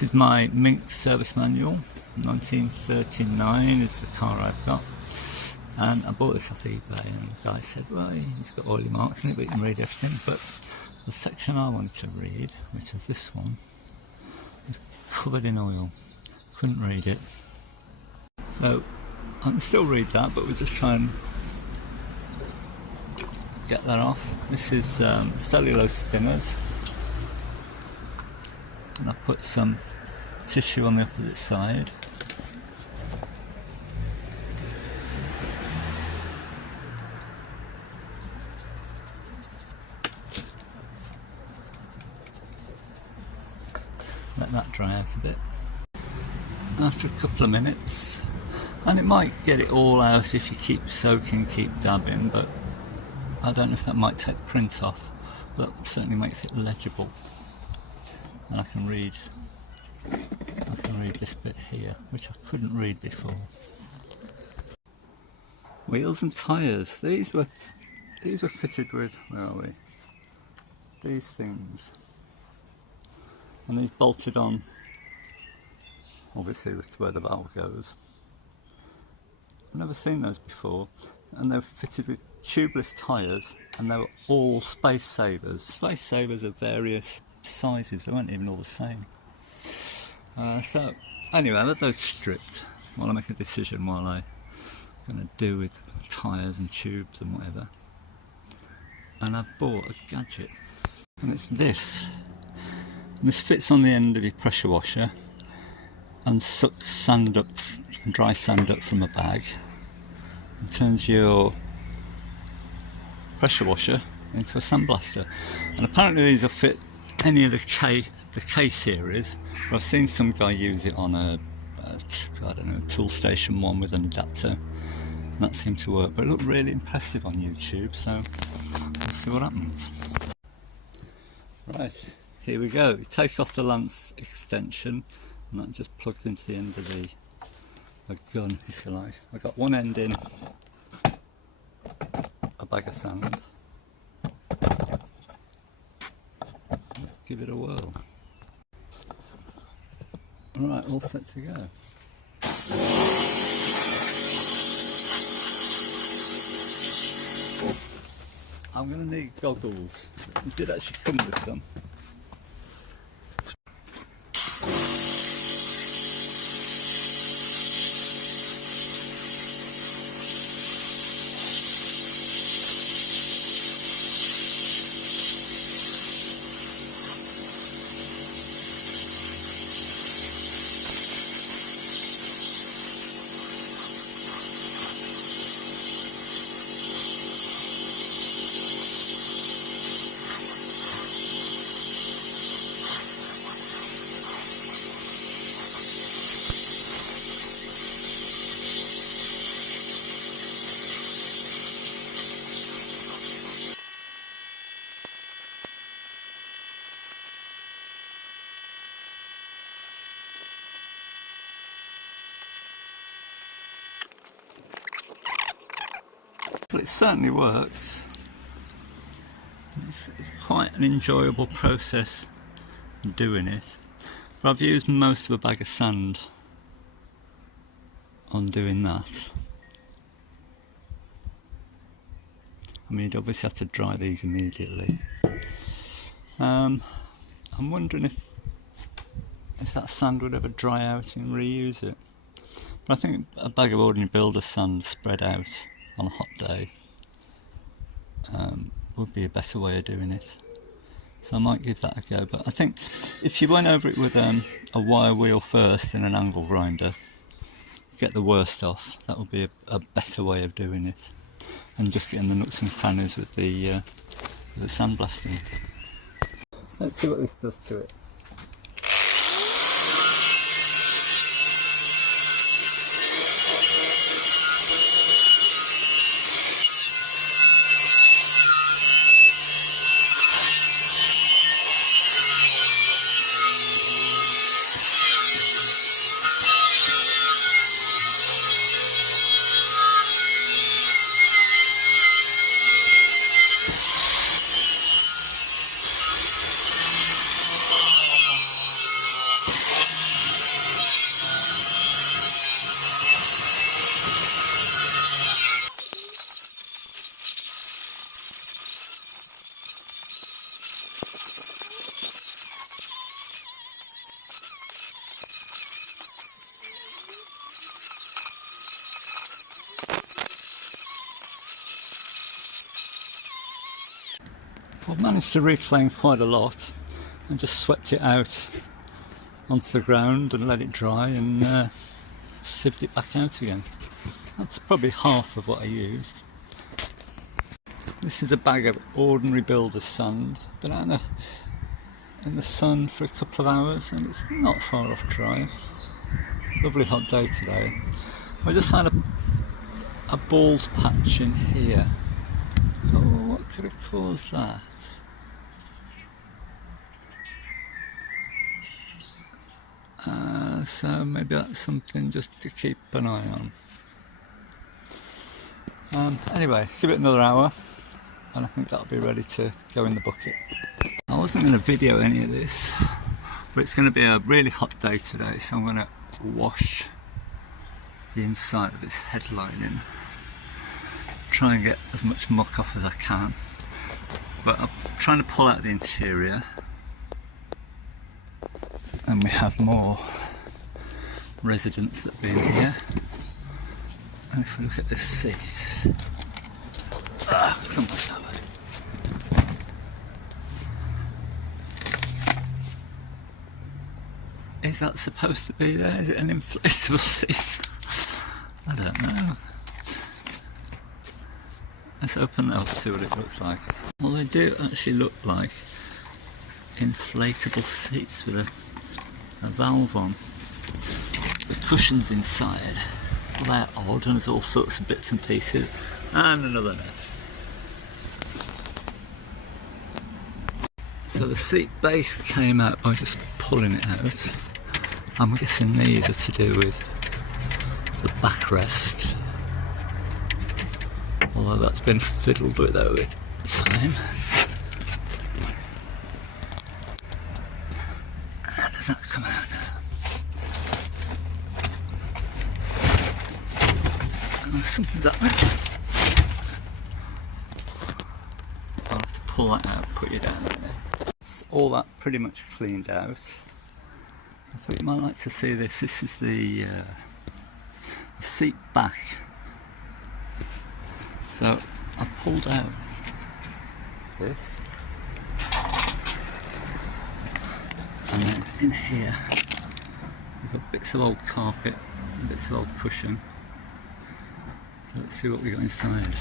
This is my Minx service manual. 1939 is the car I've got, and I bought this off eBay, and the guy said, well, it's got oily marks in it, but you can read everything. But the section I wanted to read, which is this one, is covered in oil. Couldn't read it. So I can still read that, but we'll just try and get that off. This is cellulose thinners, and I put some tissue on the opposite side. Let that dry out a bit. After a couple of minutes, and it might get it all out if you keep soaking, keep dabbing, but I don't know if that might take the print off, but it certainly makes it legible. And I can read this bit here, which I couldn't read before. Wheels and tyres. These were fitted with, where are we? These things. And these bolted on, obviously, with where the valve goes. I've never seen those before, and they're fitted with tubeless tyres, and they were all space savers. Space savers of various sizes, they weren't even all the same. So anyway, I let those stripped while I make a decision what I'm going to do with tyres and tubes and whatever. And I bought a gadget, and it's this. This fits on the end of your pressure washer and sucks sand up, dry sand up from a bag, and turns your pressure washer into a sandblaster. And apparently these will fit any of the K series. But I've seen some guy use it on I don't know, tool station one with an adapter, and that seemed to work. But it looked really impressive on YouTube, so let's see what happens. Right. Here we go. You take off the lance extension, and that just plugs into the end of the gun, if you like. I've got one end in a bag of sand. Let's give it a whirl. Alright, all set to go. I'm going to need goggles. It did actually come with some. It certainly works. It's quite an enjoyable process doing it. But I've used most of a bag of sand on doing that. I mean, you'd obviously have to dry these immediately. I'm wondering if that sand would ever dry out and reuse it. But I think a bag of ordinary builder sand spread out on a hot day would be a better way of doing it. So I might give that a go. But I think if you went over it with a wire wheel first in an angle grinder, get the worst off, that would be a better way of doing it, and just getting the nooks and crannies with the sandblasting. Let's see what this does to it. I've managed to reclaim quite a lot and just swept it out onto the ground and let it dry and sieved it back out again. That's probably half of what I used. This is a bag of ordinary builder's sand. Been out in the sun for a couple of hours and it's not far off dry. Lovely hot day today. I just found a bald patch in here. Oh, what could have caused that? So maybe that's something just to keep an eye on. Anyway, give it another hour and I think that'll be ready to go in the bucket. I wasn't going to video any of this, but it's going to be a really hot day today, so I'm going to wash the inside of this headlining. Try and get as much muck off as I can, but I'm trying to pull out the interior, and we have more residents that have been here. And if we look at this seat, come on that way. Is that supposed to be there? Is it an inflatable seat? I don't know. Let's open that up and see what it looks like. Well, they do actually look like inflatable seats with a valve on. The cushions inside, they're odd and there's all sorts of bits and pieces. And another nest. So the seat base came out by just pulling it out. I'm guessing these are to do with the backrest. Although that's been fiddled with over time. How does that come out now? Oh, something's happening. I'll have to pull that out, put you down there. That's all that pretty much cleaned out. I thought you might like to see this. This is the seat back. So I pulled out this, and then in here we've got bits of old carpet and bits of old cushion. So let's see what we got inside.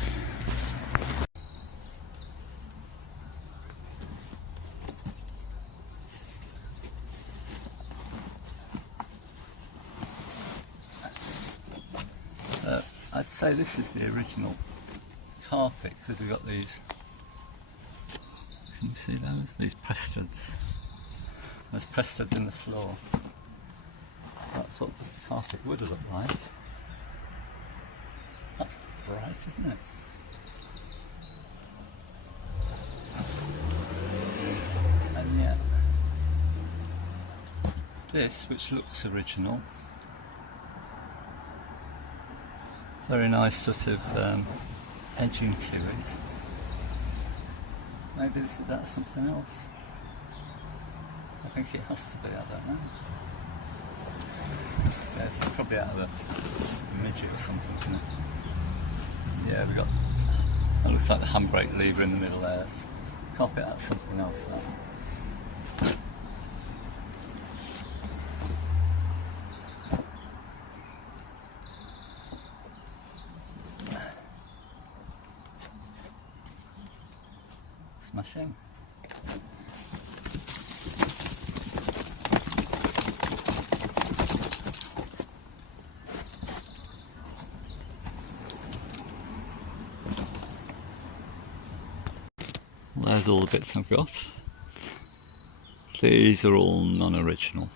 I'd say this is the original carpet because we've got these, can you see those? These press studs. There's press studs in the floor. That's what the carpet would have looked like. That's bright, isn't it? And yet, this, which looks original, very nice sort of edging to it. Maybe this is out of something else. I think it has to be, I don't know. Yeah, it's probably out of a midget or something, isn't it? Yeah, we got, that looks like the handbrake lever in the middle there. Carpet out of something else, that. Smashing. Well, there's all the bits I've got. These are all non-original,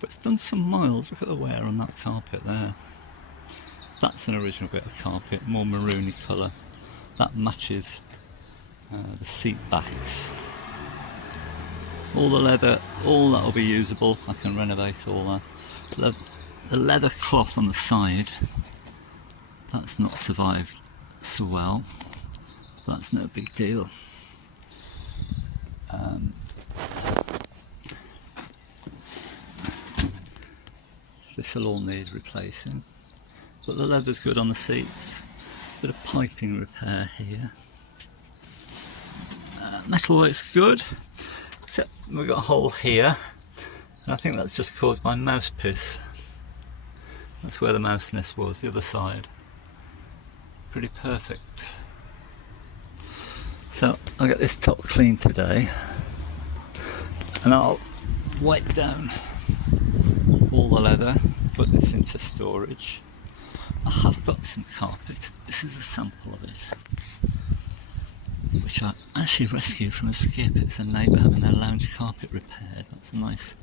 but it's done some miles. Look at the wear on that carpet there. That's an original bit of carpet, more maroony colour. That matches the seat backs. All the leather, all that will be usable. I can renovate all that. The leather cloth on the side, that's not survived so well. That's no big deal. This will all need replacing, but the leather's good on the seats. Bit of piping repair here. metal works good, except we've got a hole here, and I think that's just caused by mouse piss. That's where the mouse nest was, the other side. Pretty perfect. So I'll get this top clean today, and I'll wipe down all the leather, put this into storage. I have got some carpet. This is a sample of it, which I actually rescued from a skip. It's a neighbour having their lounge carpet repaired. That's a nice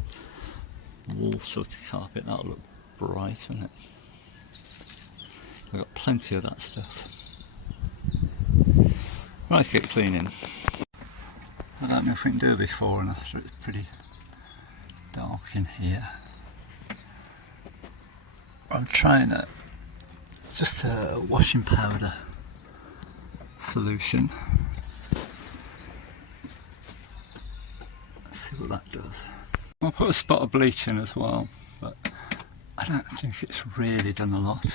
wool sort of carpet. That'll look bright, won't it? I've got plenty of that stuff. Right, to get cleaning. I don't know if we can do it before and after. It's pretty dark in here. I'm trying just a washing powder solution. Let's see what that does. I'll put a spot of bleach in as well, but I don't think it's really done a lot.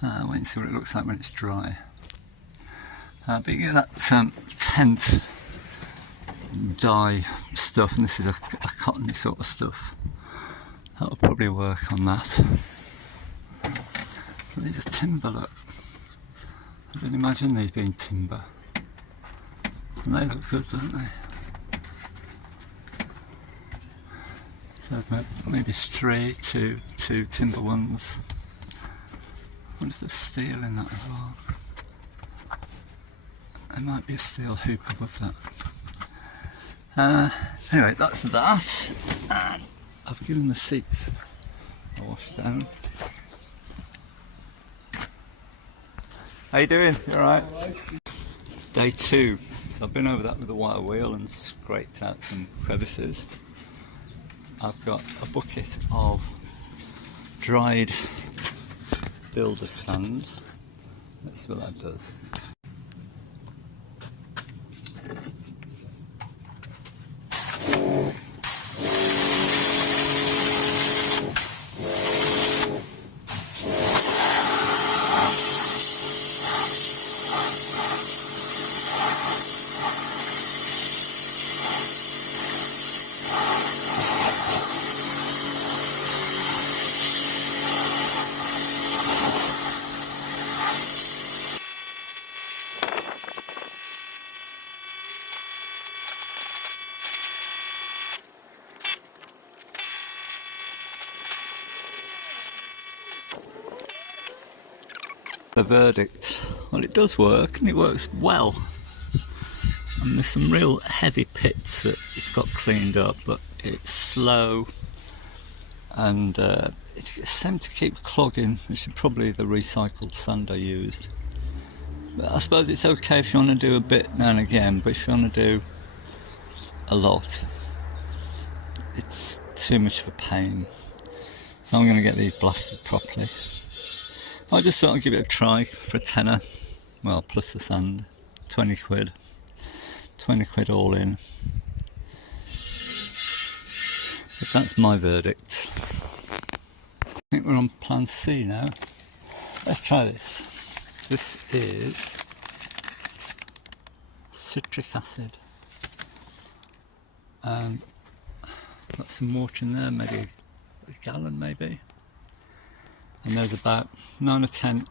Wait and see what it looks like when it's dry. But you get that tent dye stuff, and this is a cottony sort of stuff. That'll probably work on that. And these are timber, look. I didn't imagine these being timber. And they look good, don't they? So maybe two timber ones. I wonder if there's steel in that as well. There might be a steel hoop above that. Anyway, that's that. And I've given the seats a wash down. How you doing? You alright? Day 2. So I've been over that with a wire wheel and scraped out some crevices. I've got a bucket of dried builder's sand. Let's see what that does. The verdict, well, it does work, and it works well, and there's some real heavy pits that it's got cleaned up, but it's slow, and it seemed to keep clogging, which is probably the recycled sand I used. But I suppose it's okay if you want to do a bit now and again, but if you want to do a lot, it's too much of a pain. So I'm going to get these blasted properly. I just thought I'd give it a try for a tenner, well, plus the sand, 20 quid, 20 quid all in. But that's my verdict. I think we're on plan C now. Let's try this. This is citric acid. And got some water in there, maybe a gallon maybe. And there's about 9 or 10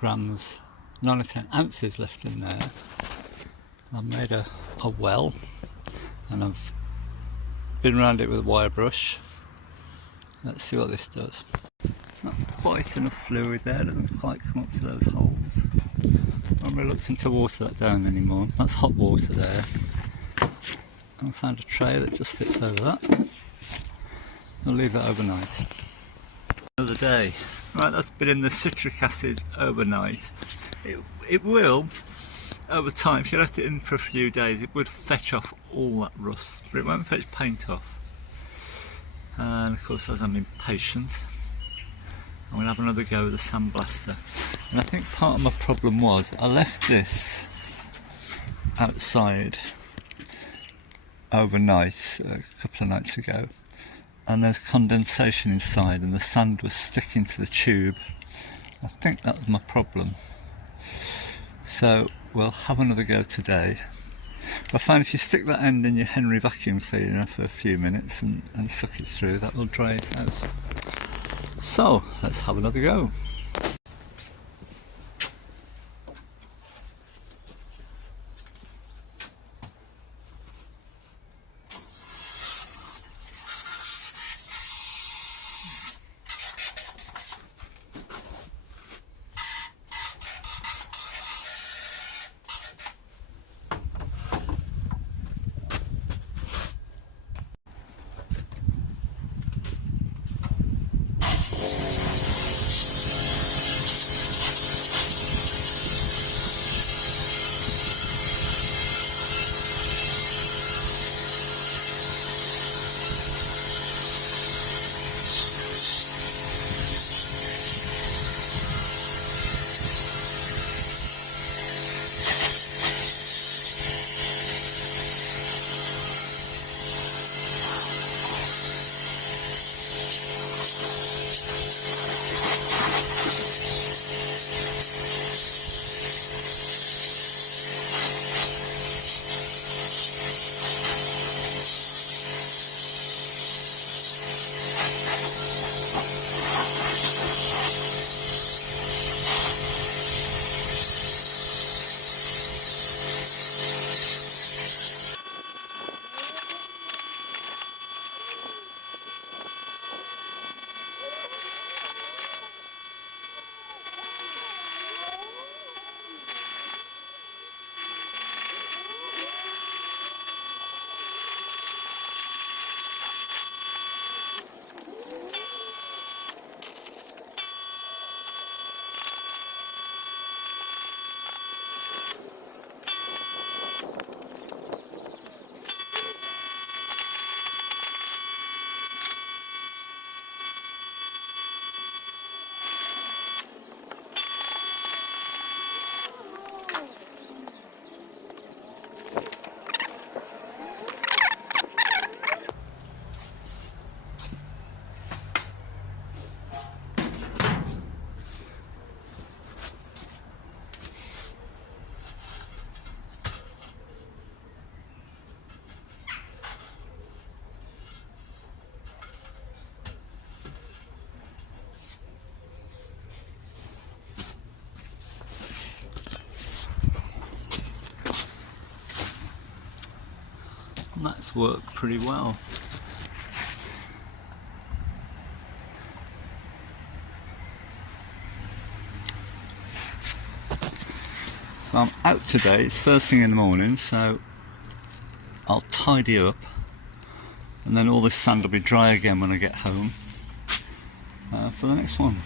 grams, 9 or 10 ounces left in there. I've made a well, and I've been around it with a wire brush. Let's see what this does. Not quite enough fluid there, doesn't quite come up to those holes. I'm reluctant to water that down anymore. That's hot water there. And I found a tray that just fits over that. I'll leave that overnight. Another day. Right, that's been in the citric acid overnight. It will, over time, if you left it in for a few days, it would fetch off all that rust, but it won't fetch paint off. And of course, as I'm impatient, I'm going to have another go with the sandblaster. And I think part of my problem was I left this outside overnight, a couple of nights ago, and there's condensation inside and the sand was sticking to the tube. I think that was my problem. So we'll have another go today I find if you stick that end in your Henry vacuum cleaner for a few minutes and suck it through, that will dry it out. So let's have another go. And that's worked pretty well. So I'm out today, it's first thing in the morning, so I'll tidy up and then all this sand will be dry again when I get home for the next one.